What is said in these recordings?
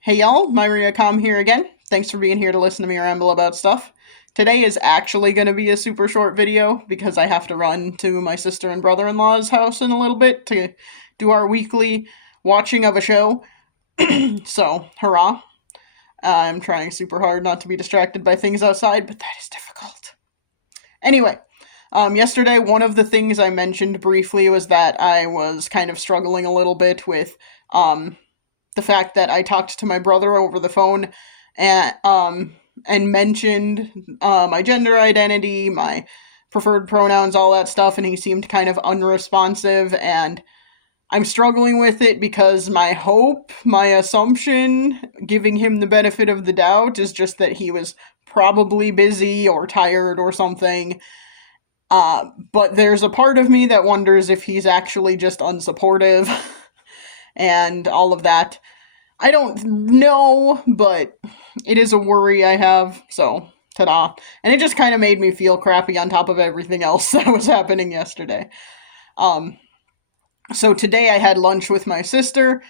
Hey y'all, Myria Com here again. Thanks for being here to listen to me ramble about stuff. Today is actually going to be a super short video because I have to run to my sister and brother-in-law's house in a little bit to do our weekly watching of a show. So, hurrah. I'm trying super hard not to be distracted by things outside, but that is difficult. Anyway, yesterday one of the things I mentioned briefly was that I was kind of struggling a little bit with the fact that I talked to my brother over the phone and mentioned my gender identity, my preferred pronouns, all that stuff, and he seemed kind of unresponsive, and I'm struggling with it because my hope, my assumption, giving him the benefit of the doubt, is just that he was probably busy or tired or something. But there's a part of me that wonders if he's actually just unsupportive and all of that. I don't know, but it is a worry I have, so ta-da. And it just kind of made me feel crappy on top of everything else that was happening yesterday. Um, so today I had lunch with my sister,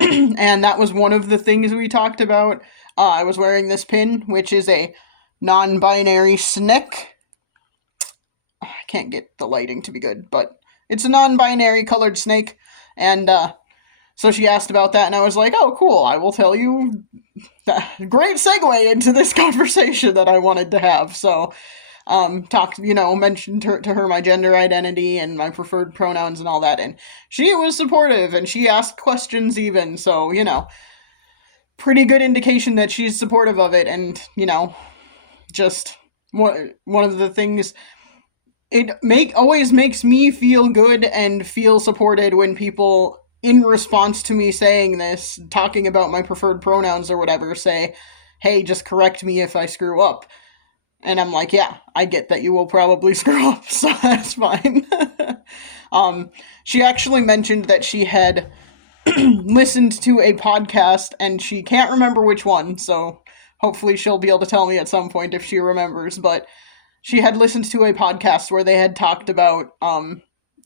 and that was one of the things we talked about. I was wearing this pin, which is a non-binary snake. I can't get the lighting to be good, but it's a non-binary colored snake, and so she asked about that, and I was like, oh, cool, I will tell you. Great segue into this conversation that I wanted to have. So, mentioned to her my gender identity and my preferred pronouns and all that, and she was supportive, and she asked questions even, so, pretty good indication that she's supportive of it, and, just one of the things always makes me feel good and feel supported when people, in response to me saying this, talking about my preferred pronouns or whatever, say, hey, just correct me if I screw up. And I'm like, yeah, I get that you will probably screw up, so that's fine. She actually mentioned that she had listened to a podcast, and she can't remember which one, so hopefully she'll be able to tell me at some point if she remembers, but she had listened to a podcast where they had talked about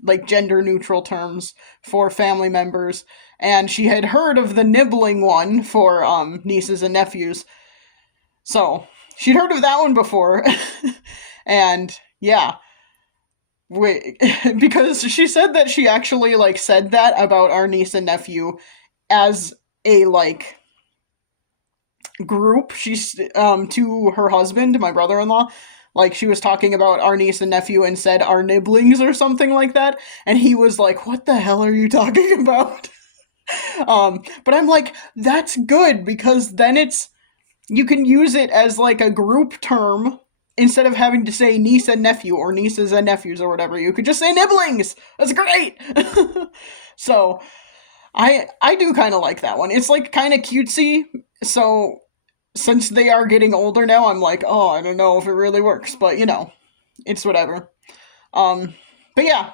like gender neutral terms for family members, and she had heard of the nibbling one for nieces and nephews. So she'd heard of that one before, and yeah, because she said that she actually like said that about our niece and nephew as a like group. She's to her husband, my brother-in-law, like she was talking about our niece and nephew and said our nibblings or something like that, and he was like, what the hell are you talking about? But I'm like, that's good, because then you can use it as like a group term instead of having to say niece and nephew or nieces and nephews or whatever. You could just say nibblings. That's great. So I do kind of like that one. It's like kind of cutesy. So since they are getting older now, I'm like, oh, I don't know if it really works, but it's whatever. Um, but yeah,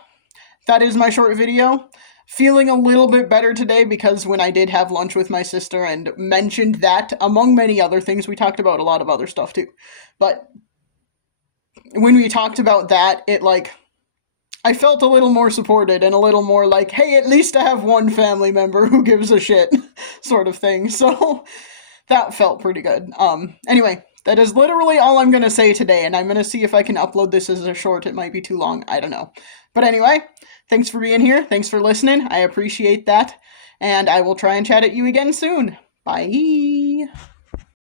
that is my short video. Feeling a little bit better today because when I did have lunch with my sister and mentioned that, among many other things, we talked about a lot of other stuff too. But when we talked about that, I felt a little more supported and a little more like, hey, at least I have one family member who gives a shit, sort of thing. So that felt pretty good. Anyway, that is literally all I'm going to say today, and I'm going to see if I can upload this as a short. It might be too long. I don't know. But anyway, thanks for being here. Thanks for listening. I appreciate that. And I will try and chat at you again soon. Bye.